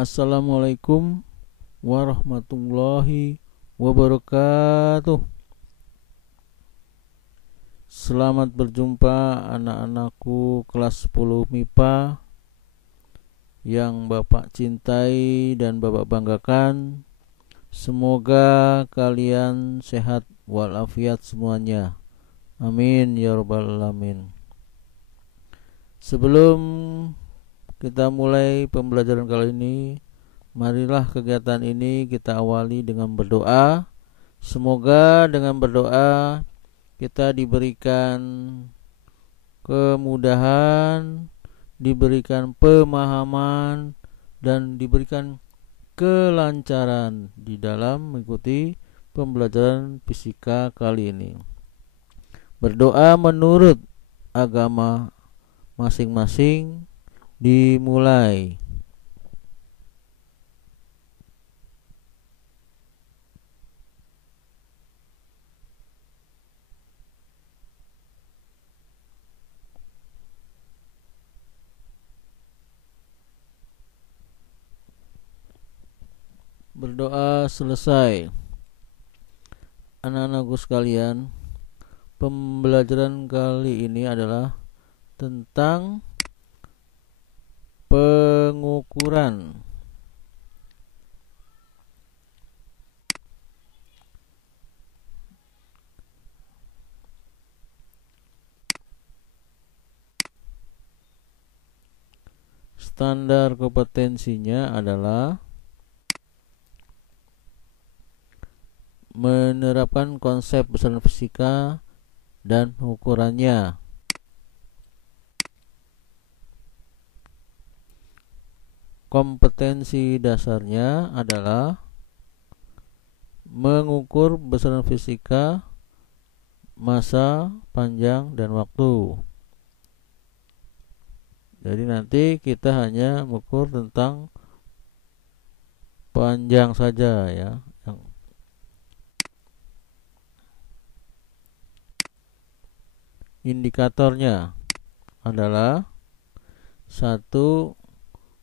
Assalamualaikum warahmatullahi wabarakatuh. Selamat berjumpa anak-anakku kelas 10 MIPA yang Bapak cintai dan Bapak banggakan. Semoga kalian sehat walafiat semuanya. Amin ya rabbal alamin. Sebelum kita mulai pembelajaran kali ini, marilah kegiatan ini kita awali dengan berdoa. Semoga dengan berdoa kita diberikan kemudahan, diberikan pemahaman, dan diberikan kelancaran di dalam mengikuti pembelajaran fisika kali ini. Berdoa menurut agama masing-masing dimulai. Berdoa selesai. Anak-anakku sekalian, pembelajaran kali ini adalah tentang pengukuran. Standar kompetensinya adalah menerapkan konsep besaran fisika dan ukurannya. Kompetensi dasarnya adalah mengukur besaran fisika, massa, panjang, dan waktu. Jadi nanti kita hanya mengukur tentang panjang saja ya. Indikatornya adalah satu,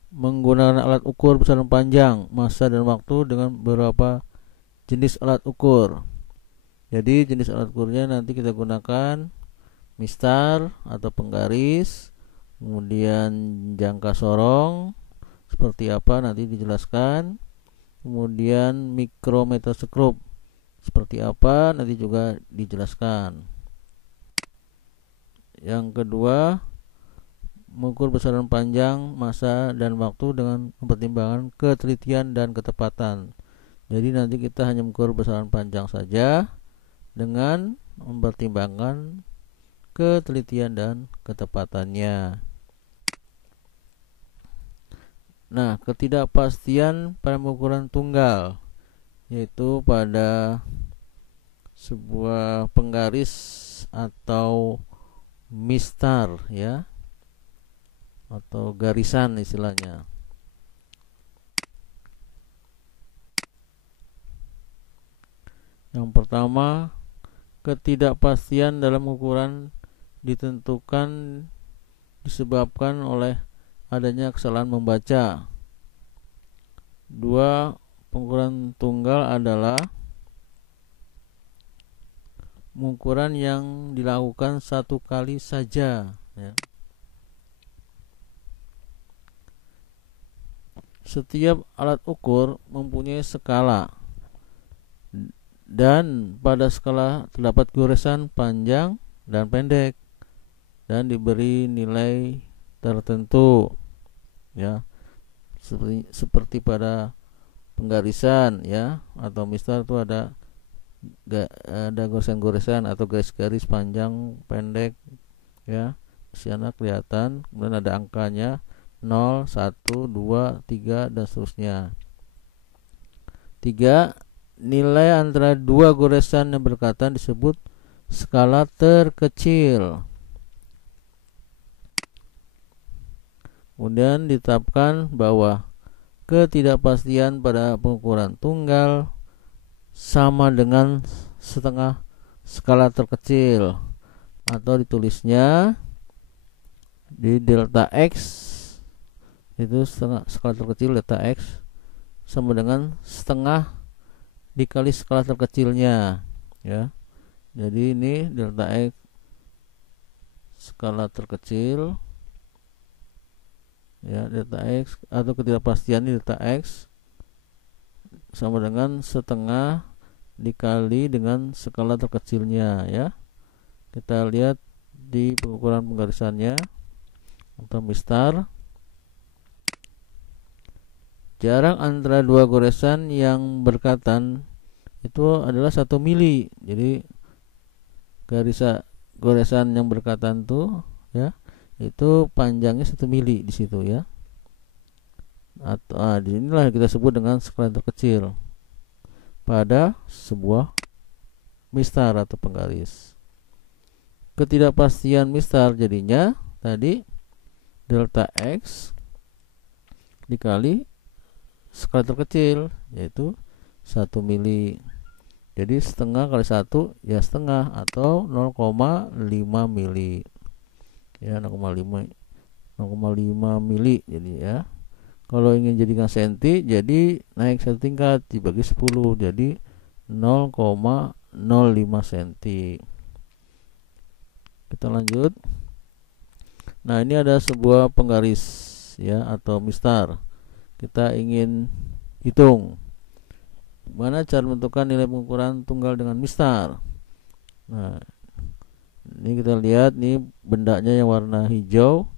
menggunakan alat ukur besaran panjang, massa, dan waktu dengan beberapa jenis alat ukur. Jadi jenis alat ukurnya nanti kita gunakan mistar atau penggaris, kemudian jangka sorong seperti apa nanti dijelaskan, kemudian mikrometer skrup seperti apa nanti juga dijelaskan. Yang kedua, mengukur besaran panjang, massa, dan waktu dengan mempertimbangkan ketelitian dan ketepatan. Jadi nanti kita hanya mengukur besaran panjang saja dengan mempertimbangkan ketelitian dan ketepatannya. Nah, ketidakpastian pada pengukuran tunggal, yaitu pada sebuah penggaris atau mistar ya, atau garisan istilahnya. Yang pertama, ketidakpastian dalam ukuran ditentukan disebabkan oleh adanya kesalahan membaca. Dua, pengukuran tunggal adalah pengukuran yang dilakukan satu kali saja ya. Setiap alat ukur mempunyai skala, dan pada skala terdapat goresan panjang dan pendek dan diberi nilai tertentu ya, seperti pada penggarisan ya atau mistar itu ada goresan-goresan atau garis-garis panjang pendek ya, di sana kelihatan, kemudian ada angkanya 0, 1, 2, 3 dan seterusnya. 3, nilai antara dua goresan yang berdekatan disebut skala terkecil. Kemudian ditetapkan bahwa ketidakpastian pada pengukuran tunggal sama dengan setengah skala terkecil, atau ditulisnya di delta X itu setengah skala terkecil delta X sama dengan setengah dikali skala terkecilnya ya. Jadi ini delta X skala terkecil ya, delta X atau ketidakpastian delta X sama dengan setengah dikali dengan skala terkecilnya ya. Kita lihat di pengukuran penggarisannya atau mistar. Jarak antara dua goresan yang berdekatan itu adalah 1 mili. Jadi goresan yang berdekatan tuh ya, itu panjangnya 1 mili di situ ya. Atau di sinilah kita sebut dengan skala terkecil pada sebuah mistar atau penggaris. Ketidakpastian mistar jadinya tadi delta X dikali skala terkecil yaitu 1 mili. Jadi setengah kali 1 ya setengah atau 0,5 mili ya, 0,5 mili. Jadi ya, kalau ingin jadikan senti jadi naik 1 tingkat dibagi 10 jadi 0,05 senti. Kita lanjut. Nah, ini ada sebuah penggaris ya atau mistar. Kita ingin hitung mana cara menentukan nilai pengukuran tunggal dengan mistar. Nah, ini kita lihat nih bendanya yang warna hijau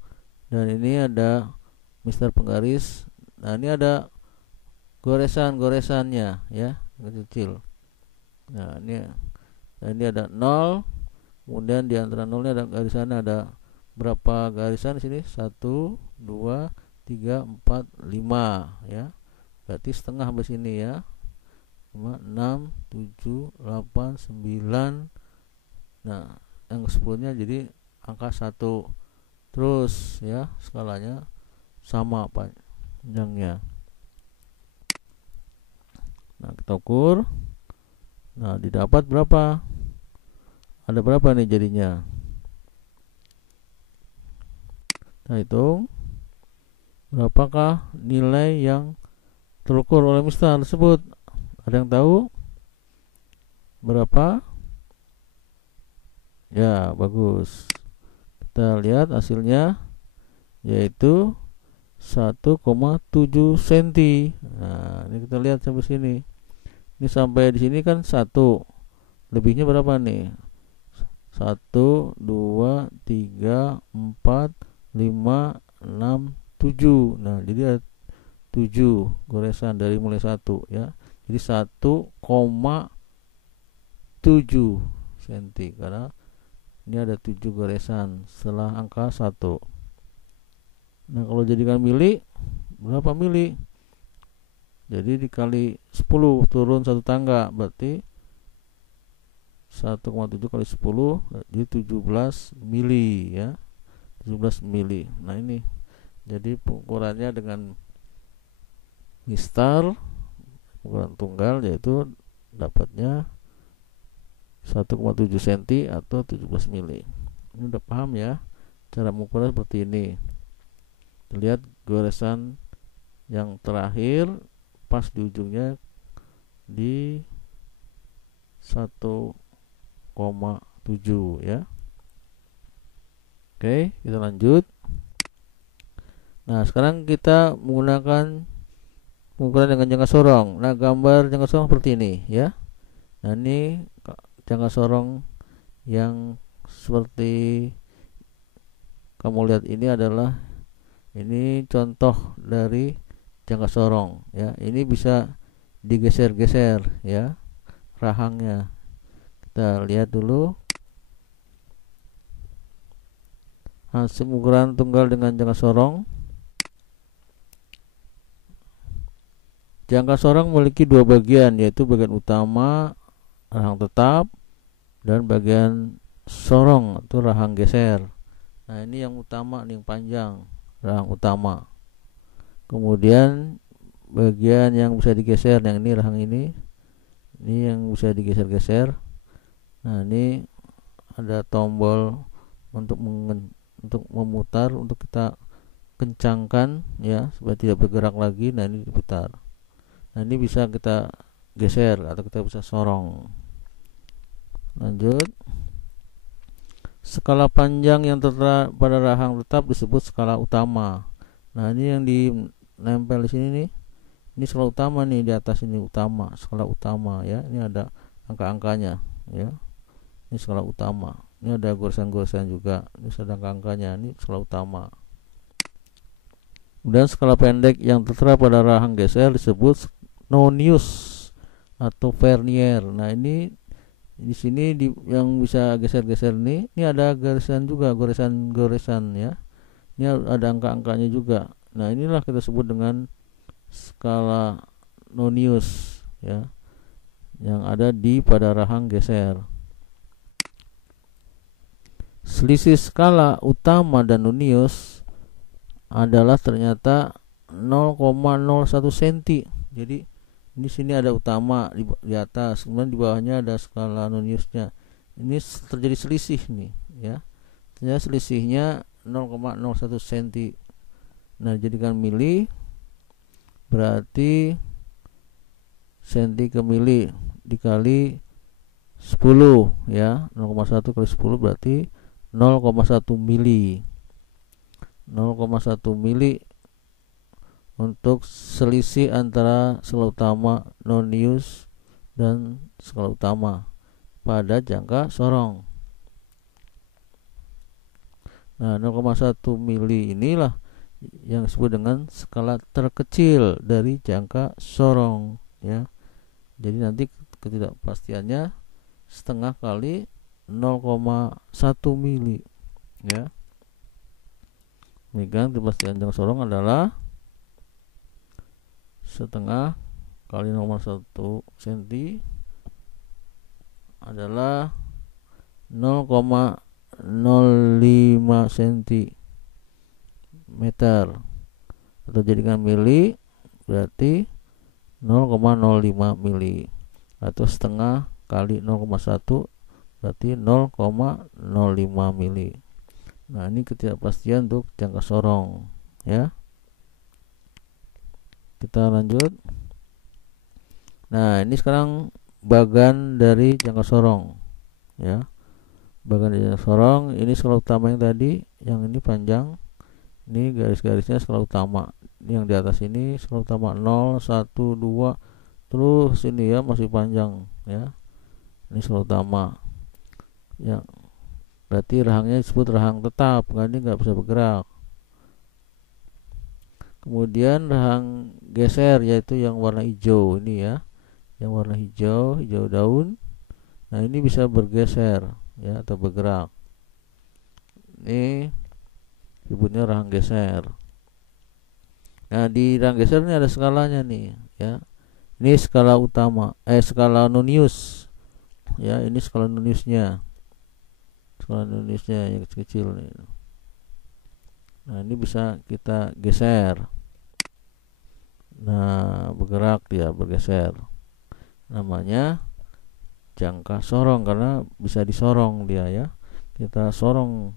dan ini ada mistar penggaris. Nah, ini ada goresannya ya, kecil. Nah, ini ada 0. Kemudian di antara 0-nya ada garisannya, ada berapa garisan di sini? 1 2 3 4 5 ya. Berarti setengah sampai sini ya. 5 6 7 8 9. Nah, yang ke-10-nya jadi angka 1. Terus ya, skalanya sama panjangnya. Nah, kita ukur. Nah, didapat berapa? Ada berapa nih jadinya? Kita hitung berapakah nilai yang terukur oleh mistar tersebut. Ada yang tahu berapa? Ya, bagus. Kita lihat hasilnya yaitu 1,7 cm. Nah, ini kita lihat sampai sini. Ini sampai di sini kan 1. Lebihnya berapa nih? 1 2 3 4 5 6 7. Nah, jadi ada 7 goresan dari mulai 1 ya. Jadi 1,7 cm karena ini ada 7 goresan setelah angka 1. Nah, kalau jadikan mili, berapa mili? Jadi dikali 10 turun 1 tangga berarti 1,7 kali 10 jadi 17 mili ya. 17 mili. Nah, ini jadi pengukurannya dengan mistar ukuran tunggal yaitu dapatnya 1,7 cm atau 17 mili. Ini udah paham ya cara mengukurnya seperti ini. Lihat goresan yang terakhir pas di ujungnya di 1,7 ya. Oke, kita lanjut. Nah, sekarang kita menggunakan pengukuran dengan jangka sorong. Nah, gambar jangka sorong seperti ini ya. Nah, ini jangka sorong yang seperti kamu lihat ini adalah ini contoh dari jangka sorong ya. Ini bisa digeser-geser ya rahangnya. Kita lihat dulu hasil pengukuran tunggal dengan jangka sorong. Jangka sorong memiliki dua bagian, yaitu bagian utama rahang tetap dan bagian sorong atau rahang geser. Nah, ini yang utama, yang panjang, rahang utama. Kemudian bagian yang bisa digeser, yang ini rahang ini yang bisa digeser-geser. Nah, ini ada tombol untuk memutar untuk kita kencangkan ya supaya tidak bergerak lagi. Nah ini diputar. Nah ini bisa kita geser atau kita bisa sorong. Lanjut. Skala panjang yang tertera pada rahang tetap disebut skala utama. Nah ini yang dinempel di sini nih, ini skala utama nih, di atas ini utama, skala utama ya. Ini ada angka-angkanya ya. Ini skala utama. Ini ada goresan-goresan juga. Ini ada angka-angkanya. Ini skala utama. Dan skala pendek yang tertera pada rahang geser disebut nonius atau vernier. Nah ini di sini yang bisa geser-geser ini ada garisan juga, goresan-goresan ya. Ini ada angka-angkanya juga. Nah inilah kita sebut dengan skala nonius ya, yang ada di pada rahang geser. Selisih skala utama dan nonius adalah ternyata 0,01 cm. Jadi di sini ada utama di atas, kemudian di bawahnya ada skala noniusnya. Ini terjadi selisih nih ya. Ternyata selisihnya 0,01 cm. Nah, jadikan mili berarti senti ke mili dikali 10 ya. 0,1 kali 10 berarti 0,1 mili. 0,1 mili untuk selisih antara skala utama nonius dan skala utama pada jangka sorong. Nah 0,1 mili inilah yang disebut dengan skala terkecil dari jangka sorong ya. Jadi nanti ketidakpastiannya setengah kali 0,1 mili ya. Demikian kepastian jangka sorong adalah setengah kali 0,1 cm adalah 0,05 cm atau jadikan mili berarti 0,05 mili atau setengah kali 0,1 berarti 0,05 mili. Nah ini ketidakpastian untuk jangka sorong ya. Kita lanjut. Nah ini sekarang bagan dari jangka sorong ya. Bagan dari jangka sorong ini skala utama yang tadi, yang ini panjang, ini garis-garisnya skala utama. Ini yang di atas ini skala utama 0, 1, 2 terus ini ya masih panjang ya. Ini skala utama ya, berarti rahangnya disebut rahang tetap kan, ini nggak bisa bergerak. Kemudian rahang geser yaitu yang warna hijau ini ya, yang warna hijau, hijau daun. Nah ini bisa bergeser ya atau bergerak. Ini disebutnya rahang geser. Nah di rahang geser ini ada skalanya nih ya. Ini skala utama, skala nonius ya. Ini skala noniusnya, skala noniusnya yang kecil nih. Nah ini bisa kita geser. Nah bergerak dia, bergeser. Namanya jangka sorong karena bisa disorong dia ya. Kita sorong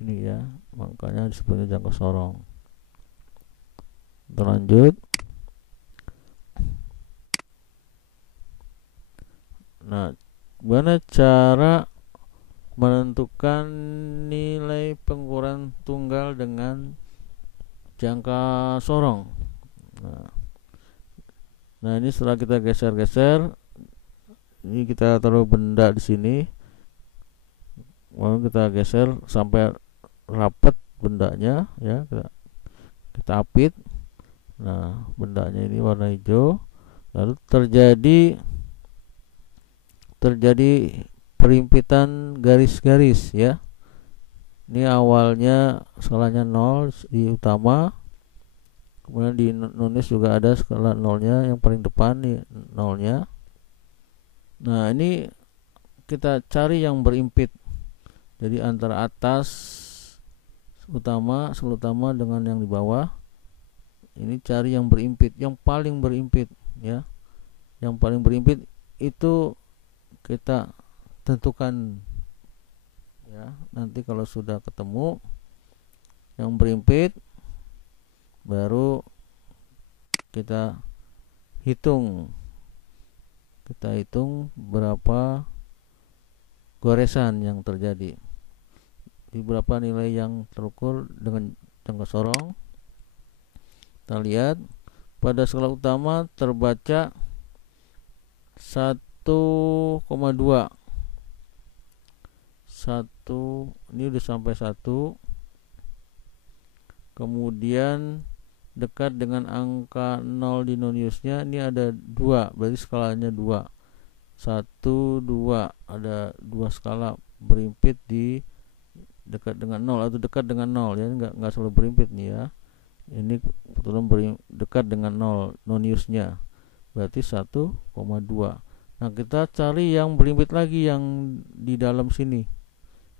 ini ya, makanya disebutnya jangka sorong. Lanjut. Nah gimana cara menentukan nilai pengukuran tunggal dengan jangka sorong? Nah ini setelah kita geser-geser, ini kita taruh benda di sini, lalu kita geser sampai rapat bendanya ya, kita apit. Nah bendanya ini warna hijau, lalu terjadi perimpitan garis-garis ya. Ini awalnya skalanya 0 di utama, kemudian di nonius juga ada skala 0-nya, yang paling depan nih 0-nya. Nah ini kita cari yang berimpit, jadi antara atas utama, skala utama dengan yang di bawah. Ini cari yang berimpit, yang paling berimpit ya. Yang paling berimpit itu kita tentukan ya. Nanti kalau sudah ketemu yang berimpit, baru kita hitung berapa goresan yang terjadi, di berapa nilai yang terukur dengan jangka sorong. Kita lihat pada skala utama terbaca 1,2. Ini udah sampai 1. Kemudian dekat dengan angka 0 di non-use-nya, ini ada 2, berarti skalanya 2. 1, 2, ada 2 skala berimpit di dekat dengan 0 atau dekat dengan 0 ya, enggak selalu berimpit nih ya. Ini kebetulan dekat dengan 0 non-use-nya, berarti 1,2. Nah, kita cari yang berimpit lagi yang di dalam sini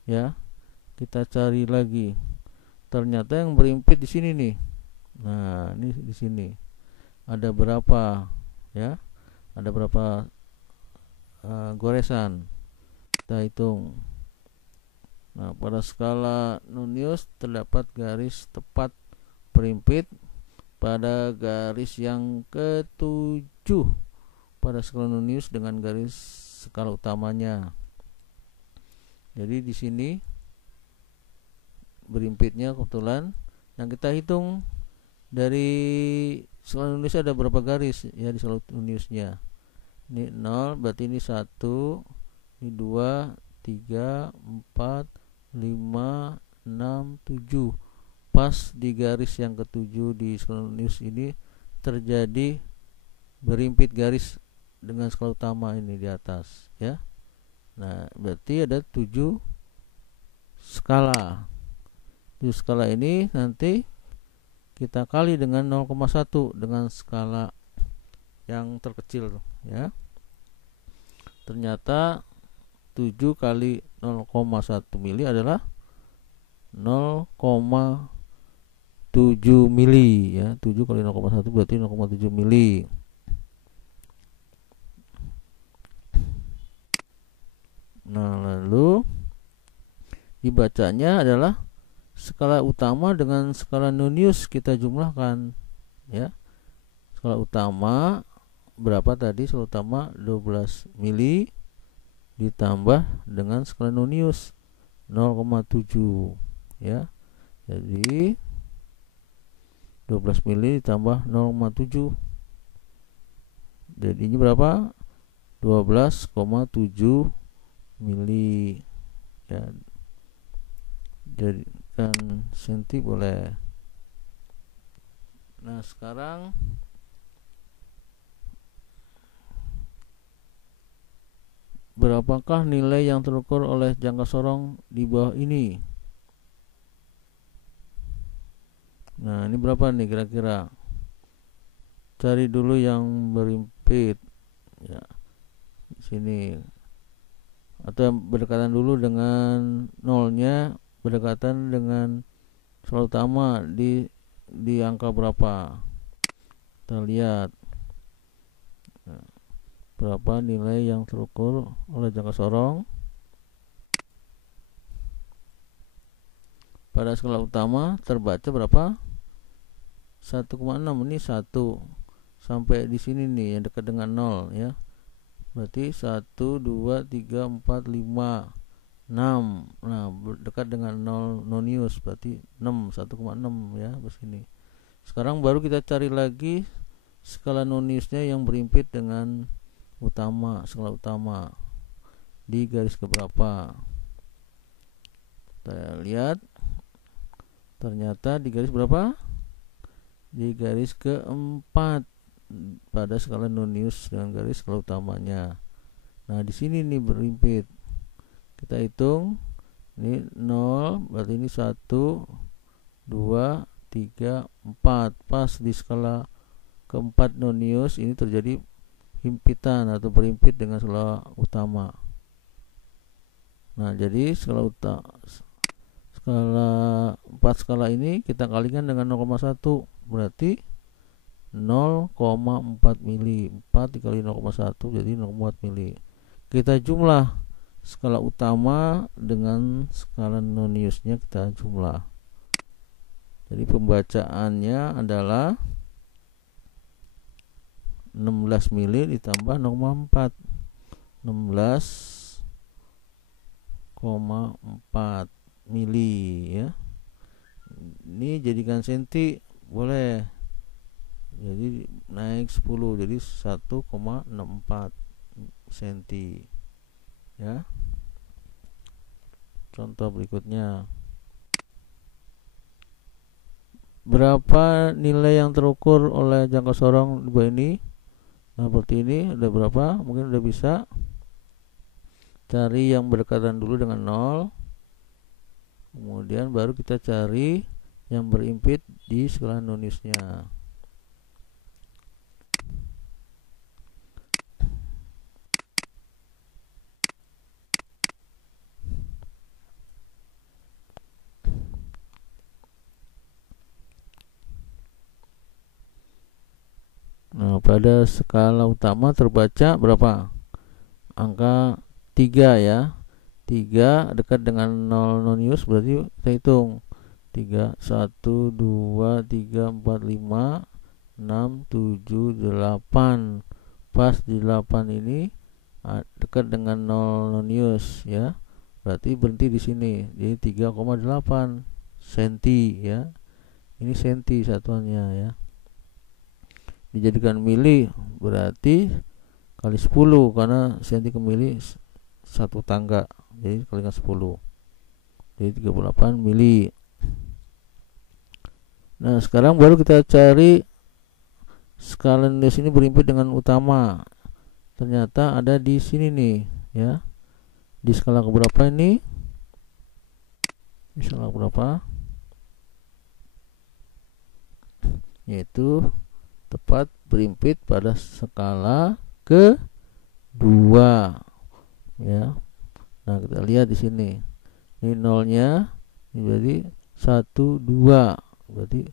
ya. Kita cari lagi. Ternyata yang berimpit di sini nih. Nah, ini di sini. Ada berapa ya? Ada berapa goresan? Kita hitung. Nah, pada skala non-use terdapat garis tepat berimpit pada garis yang ke-7 pada skala non-use dengan garis skala utamanya. Jadi di sini berimpitnya kebetulan yang kita hitung dari skala non-use ada berapa garis ya di skala non-use-nya. Ini 0, berarti ini 1, ini 2, 3, 4, 5, 6, 7. Pas di garis yang ke-7 di skala non-use ini terjadi berimpit garis dengan skala utama ini di atas ya. Nah, berarti ada 7 skala. 7 skala ini nanti kita kali dengan 0,1 dengan skala yang terkecil ya. Ternyata 7 kali 0,1 mili adalah 0,7 mili ya. 7 kali 0,1 berarti 0,7 mili. Nah, lalu dibacanya adalah skala utama dengan skala non-use kita jumlahkan ya. Skala utama berapa tadi? Skala utama 12 mili ditambah dengan skala non-use 0,7 ya. Jadi 12 mili ditambah 0,7. Jadi ini berapa? 12,7 mili ya. Jadikan senti boleh. Nah, sekarang berapakah nilai yang terukur oleh jangka sorong di bawah ini? Nah, ini berapa nih kira-kira? Cari dulu yang berimpit ya. Di sini. Atau yang berdekatan dulu dengan nolnya, berdekatan dengan skala utama di angka berapa? Kita lihat. Nah, berapa nilai yang terukur oleh jangka sorong pada skala utama terbaca berapa? 1,6. Ini 1 sampai di sini nih yang dekat dengan 0 ya. Berarti 1, 2, 3, 4, 5, 6. Nah, dekat dengan 0 non-use berarti 6, 1,6 ya begini. Sekarang baru kita cari lagi skala non-use-nya yang berimpit dengan utama, skala utama di garis keberapa. Kita lihat ternyata di garis berapa? Di garis keempat pada skala non-use dengan garis skala utamanya. Nah, di sini nih berimpit. Kita hitung. Ini 0, berarti ini 1, 2, 3, 4. Pas di skala keempat non-use ini terjadi himpitan atau berimpit dengan skala utama. Nah, jadi skala 4 skala ini kita kalikan dengan 0,1 berarti 0,4 mili. 4 dikali 0,1 jadi 0,4 mili. Kita jumlah skala utama dengan skala non-use-nya, kita jumlah. Jadi pembacaannya adalah 16 mili ditambah 0,4, 16,4 mili ya. Ini jadikan senti boleh. Jadi naik 10 jadi 1,64 senti ya. Contoh berikutnya, berapa nilai yang terukur oleh jangka sorong di bawah ini? Nah, seperti ini ada berapa? Mungkin udah bisa. Cari yang berdekatan dulu dengan 0. Kemudian baru kita cari yang berimpit di skala noniusnya. Nah, pada skala utama terbaca berapa? Angka 3 ya. 3 dekat dengan 0 nonius, berarti kita hitung 3, 1, 2, 3, 4, 5, 6, 7, 8. Pas di 8 ini dekat dengan 0 nonius ya. Berarti berhenti di sini. Jadi 3,8 senti ya. Ini senti satuannya ya. Dijadikan mili berarti kali 10 karena senti ke mili satu tangga. Jadi kalikan 10. Jadi 38 mili. Nah, sekarang baru kita cari skala nonius ini berimpit dengan utama. Ternyata ada di sini nih ya. Di skala keberapa ini? Di skala berapa? Yaitu tepat berimpit pada skala kedua ya. Nah, kita lihat di sini. Ini nolnya, ini berarti 1, 2. Berarti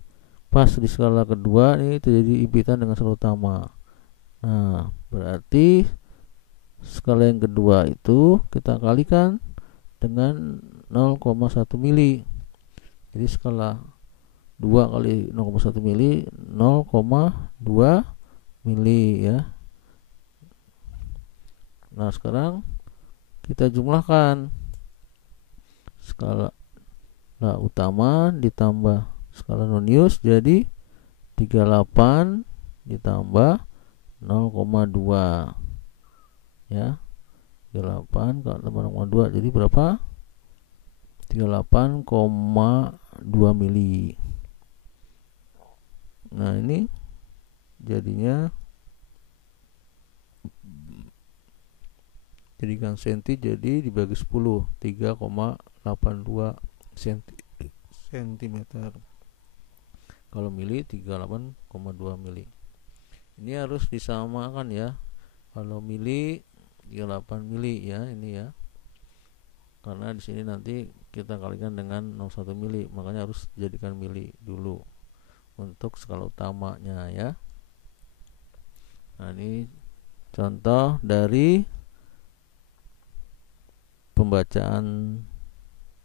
pas di skala kedua ini terjadi impitan dengan skala utama. Nah, berarti skala yang kedua itu kita kalikan dengan 0,1 mili. Jadi skala 2 kali 0,1 mili 0,2 mili ya. Nah, sekarang kita jumlahkan skala utama ditambah skala nonius jadi 38 ditambah 0,2 ya. 38 tambah 0,2 jadi berapa? 38,2 mili. Nah, ini jadinya jadikan senti jadi dibagi 10 3,82 sentimeter. Kalau mili 38,2 mili. Ini harus disamakan ya. Kalau mili 38 mili ya ini ya. Karena di sini nanti kita kalikan dengan 0,1 mili, makanya harus jadikan mili dulu untuk skala utamanya ya. Nah, ini contoh dari pembacaan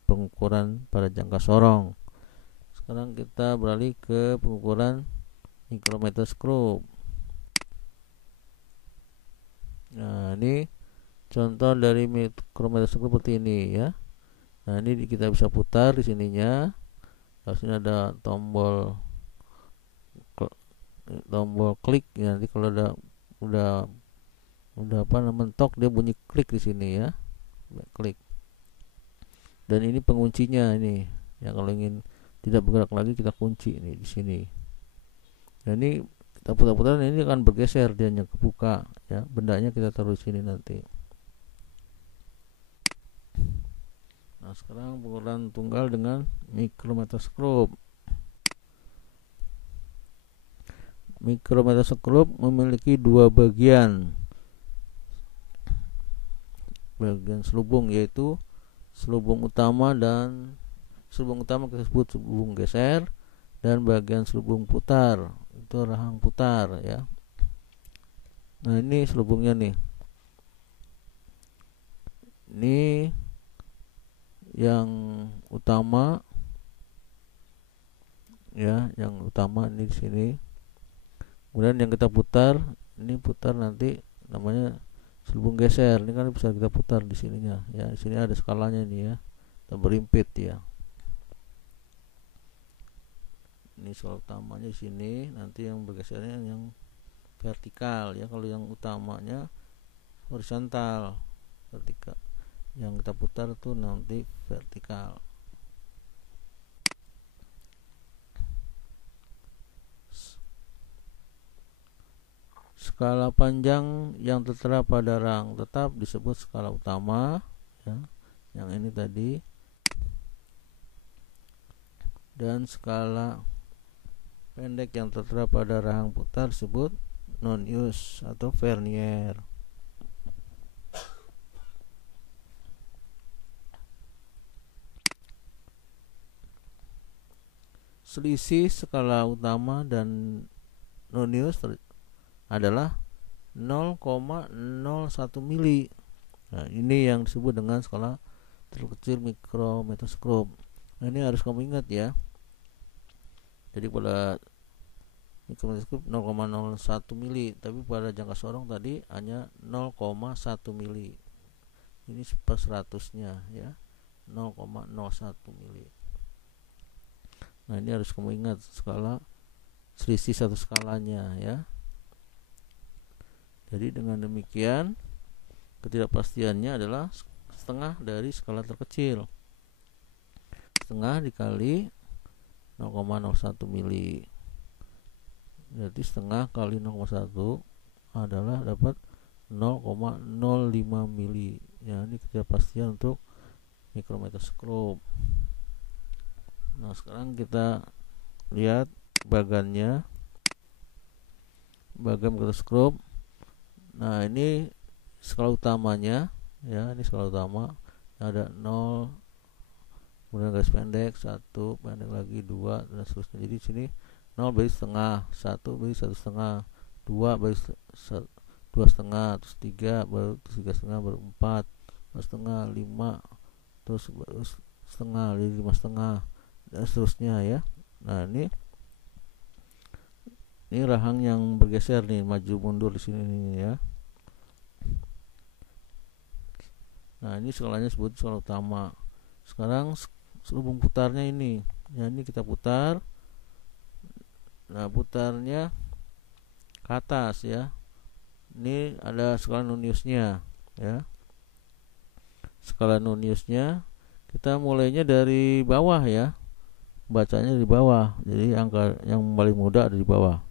pengukuran pada jangka sorong. Sekarang kita beralih ke pengukuran mikrometoskop. Nah, ini contoh dari mikrometoskop seperti ini ya. Nah, ini kita bisa putar di sininya. Di sini ada tombol klik ya. Nanti kalau udah apa mentok dia bunyi klik di sini ya. Klik. Dan ini penguncinya ini. Ya, kalau ingin tidak bergerak lagi kita kunci ini di sini. Dan ini kita putar-putar ini akan bergeser dia kebuka ya. Bendanya kita taruh di sini nanti. Nah, sekarang pengukuran tunggal dengan mikrometoskop. Mikrometoskop memiliki dua bagian selubung, yaitu selubung utama kita sebut selubung geser, dan bagian selubung putar itu rahang putar ya. Nah, ini selubungnya nih. Ini yang utama ya, yang utama ini di sini. Kemudian yang kita putar, ini putar nanti namanya selubung geser. Ini kan bisa kita putar di sininya ya. Di sini ada skalanya ini ya. Kita berimpit ya. Ini skala utamanya di sini, nanti yang bergesernya yang vertikal ya. Kalau yang utamanya horizontal, vertikal. Yang kita putar tuh nanti vertikal. Skala panjang yang tertera pada rang tetap disebut skala utama ya. Yang ini tadi. Dan skala pendek yang tertera pada rahang putar disebut non-use atau vernier. Selisih skala utama dan non-use adalah 0,01 mili. Nah, ini yang disebut dengan skala terkecil mikrometoskop. Nah, ini harus kamu ingat ya. Jadi pada mikrometoskop 0,01 mili, tapi pada jangka sorong tadi hanya 0,1 mili. Ini per 100-nya ya, 0,01 mili. Nah, ini harus kamu ingat skala selisih satu skalanya ya. Jadi dengan demikian ketidakpastiannya adalah setengah dari skala terkecil. Setengah dikali 0,01 mili. Jadi setengah kali 0,1 adalah dapat 0,05 mili. Ya, ini ketidakpastian untuk mikrometoskop. Nah, sekarang kita lihat bagannya. Bagan mikroskop. Nah, ini skala utamanya ya, ini skala utama. Ada 0, kemudian garis pendek 1, pendek lagi 2 dan seterusnya. Jadi sini 0 bagi setengah, 1 bagi 1,5, 2 bagi 2,5, terus 3 baru 3,5, baru 4 setengah, 5 terus baru setengah, jadi 5,5 dan seterusnya ya. Nah, ini rahang yang bergeser nih, maju mundur di sini nih ya. Nah, ini skalanya disebut skala utama. Sekarang selubung putarnya ini. Ya, ini kita putar. Nah, putarnya ke atas ya. Ini ada skala non-use-nya ya. Skala non-use-nya kita mulainya dari bawah ya. Bacanya dari bawah. Jadi angka yang paling mudah ada di bawah.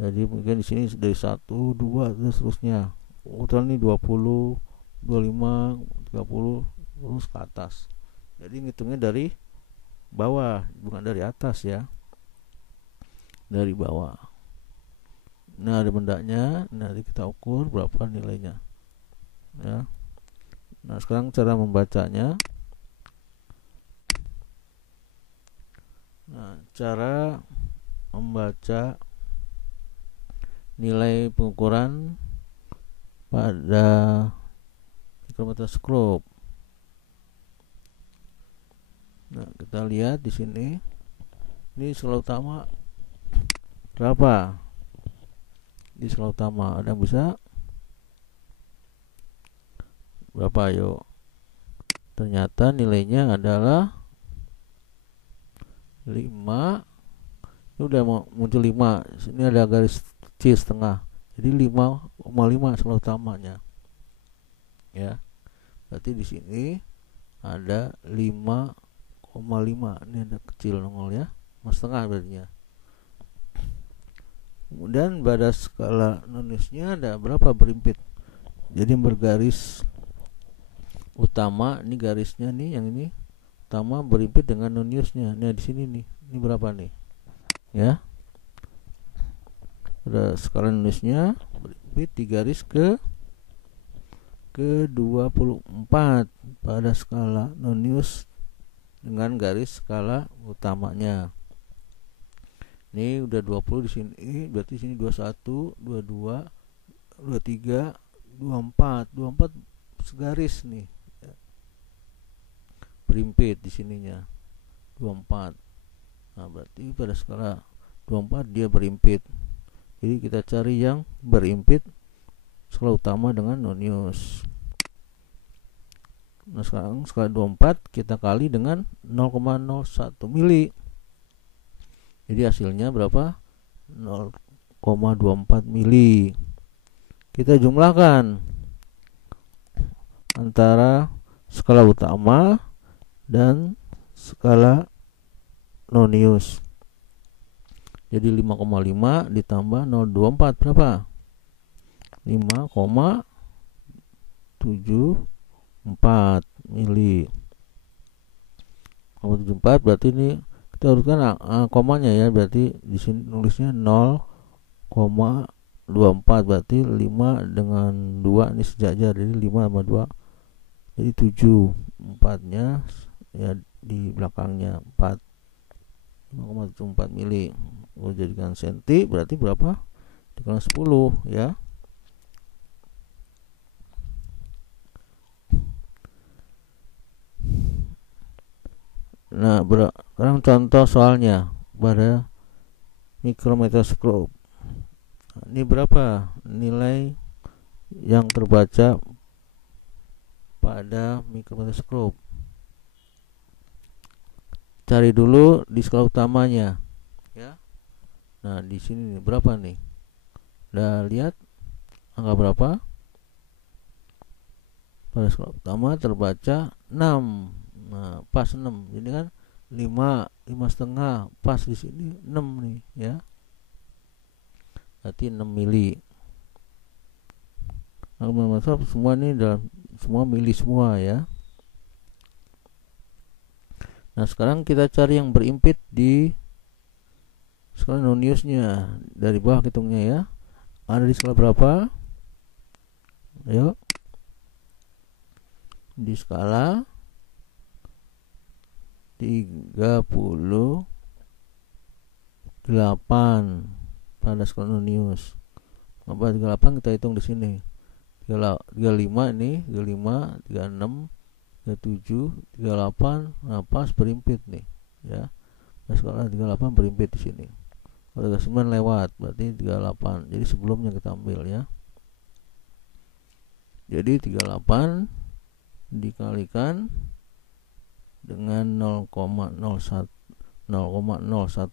Jadi mungkin di sini dari 1, 2 dan seterusnya. Urutan ini 20, 25, 30 terus ke atas. Jadi ngitungnya dari bawah, bukan dari atas ya. Dari bawah. Nah, ada bendanya. Nanti kita ukur berapa nilainya. Ya. Nah, sekarang cara membacanya. Nah, cara membaca nilai pengukuran pada mikrometoskop. Nah, kita lihat di sini. Ini skala utama berapa? Di skala utama ada yang bisa berapa? Yuk. Ternyata nilainya adalah 5. Ini udah muncul 5. Sini ada garis kecil setengah. Jadi 5,5 skala utamanya. Ya. Berarti di sini ada 5,5. Ini ada kecil nongol ya. Setengah berarti ya. Kemudian pada skala non-use-nya ada berapa berimpit. Jadi bergaris utama, ini garisnya nih, yang ini utama berimpit dengan non-use-nya. Nah, di sini nih. Ini berapa nih? Ya. Pada skala non-use-nya berimpit di garis ke 24 pada skala non-use dengan garis skala utamanya. Ini udah 20 di sini, berarti sini 21, 22, 23, 24. 24 segaris nih. Berimpit di sininya. 24. Nah, berarti pada skala 24 dia berimpit. Jadi kita cari yang berimpit skala utama dengan nonius. Nah, sekarang skala 24 kita kali dengan 0,01 mili. Jadi hasilnya berapa? 0,24 mili. Kita jumlahkan antara skala utama dan skala nonius. Jadi 5,5 ditambah 0,24 berapa? 5,74 mili. 0,74 berarti ini kita urutkan komanya ya, berarti di sini nulisnya 0,24 berarti 5 dengan 2 ini sejajar, jadi 5 sama 2 jadi 7, 4 nya ya di belakangnya 4, 5,74 mili. Kalau jadikan senti berarti berapa? Dikali 10 ya. Nah, sekarang contoh soalnya pada mikrometroskop. Ini berapa nilai yang terbaca pada mikrometroskop? Cari dulu di skala utamanya ya. Nah, di sini nih, berapa nih? Udah lihat angka berapa? Pada skala utama terbaca 6. Nah, pas 6. Ini kan 5,5 pas di sini 6 nih ya. Berarti 6 mili. Nah, semua ini dalam semua mili semua ya. Nah, sekarang kita cari yang berimpit di skala noniusnya. Dari bawah hitungnya ya. Ada di skala berapa? Ayo. Di skala 38 pada skala nonius. Apa 38 kita hitung di sini. 35 ini, 35, 36, 37, 38. Nah, pas berimpit nih ya. Skala 38 berimpit di sini. Kalau 39 lewat, berarti 38. Jadi sebelumnya kita ambil ya. Jadi 38 dikalikan dengan 0,01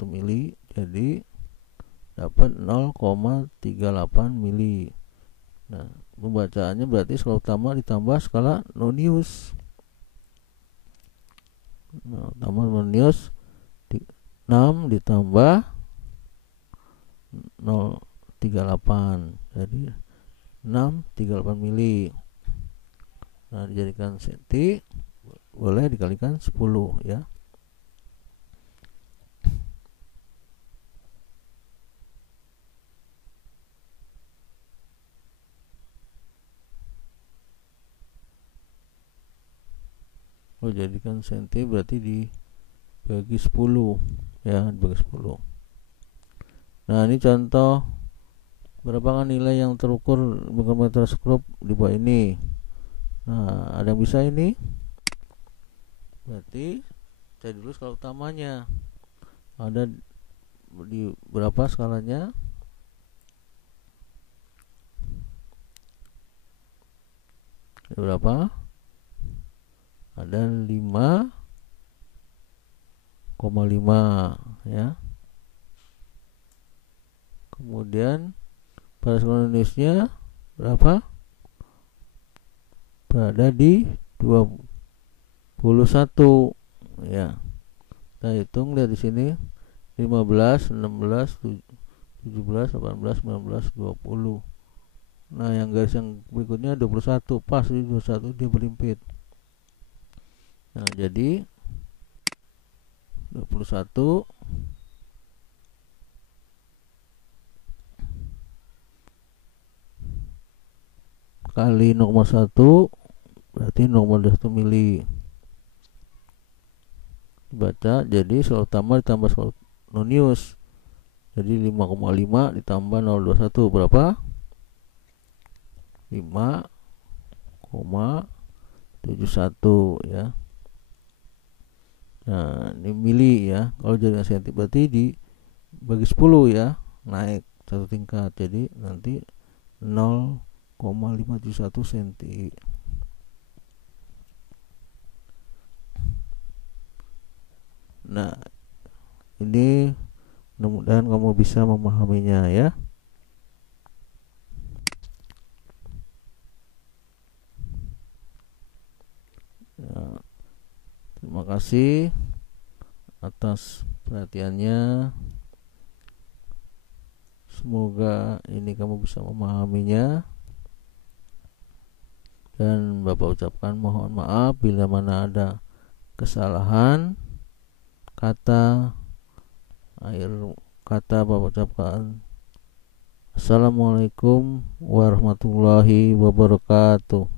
mili, jadi dapat 0,38 mili. Nah, pembacaannya berarti skala utama ditambah skala nonius. Nah, utama nonius 6 ditambah 0,38, jadi 6,38 mili. Nah, dijadikan senti, boleh dikalikan 10 ya. Kalau jadikan senti berarti dibagi 10 ya, dibagi 10. Nah, ini contoh berapa kan nilai yang terukur mikrometroskop di bawah ini. Nah, ada yang bisa ini? Berarti cari dulu skala utamanya. Ada di berapa skalanya? Ada berapa? Ada 5,5 ya. Kemudian pada skala noniusnya berapa? Berada di 21 ya. Kita hitung, lihat di sini 15, 16, 17, 18, 19, 20. Nah, yang garis yang berikutnya 21, pas di 21 dia berimpit. Nah, jadi 21 kali 0,1 berarti 0,1 mili. Dibaca jadi skala utama ditambah skala nonius. Jadi 5,5 ditambah 0,21 berapa? 5,71 ya. Nah, ini mili ya. Kalau jaringan senti berarti dibagi 10 ya, naik satu tingkat. Jadi nanti 0,571 senti. Nah, ini mudah-mudahan kamu bisa memahaminya ya. Ya, terima kasih atas perhatiannya. Semoga ini kamu bisa memahaminya. Dan Bapak ucapkan mohon maaf bila mana ada kesalahan kata, akhir kata Bapak ucapkan Assalamualaikum warahmatullahi wabarakatuh.